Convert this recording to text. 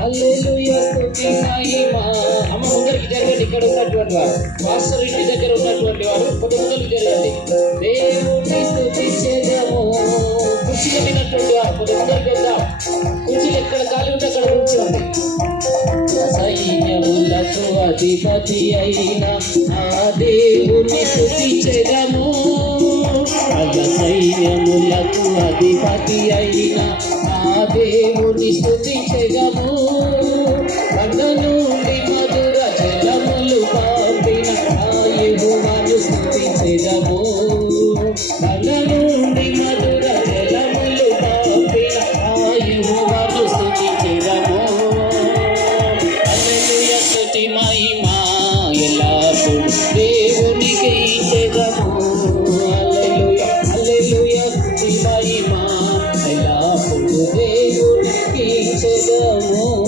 హల్లెలూయా స్తుతి మహిమ. అమ్మ ముందరికి జరగండి. ఇక్కడ ఉన్నటువంటి వారు పాస్టర్ ఇంటి దగ్గర ఉన్నటువంటి వారు కొద్ది ముందరికి జరగండి. దేవుని స్తుతించెదము. కుర్చీలో విన్నటువంటి వారు కొద్ది ముందరికి వద్దాం. కుర్చీలు ఎక్కడ ఖాళీ ఉంటే అక్కడ కూర్చోండి. సైన్యములకు అధిపతి అయిన ఆ దేవుని స్తుతించెదము. సైన్యములకు అధిపతి అయిన ఆ దేవుని స్తుతించెదము. కొండ నుండి మధుర జలములు పంపిన ఆ యెహోవాను స్తుతించెదము. కొండ నుండి మధుర జలములు పంపిన ఆ యెహోవాను స్తుతించెదము. హల్లెలూయా స్తుతి మహిమ ఎల్లప్పుడూ దేవునికి ఇచ్చెదము. హల్లెలూయా హల్లెలూయా స్తుతి మహిమ ఎల్లప్పుడూ దేవునికి ఇచ్చెదము.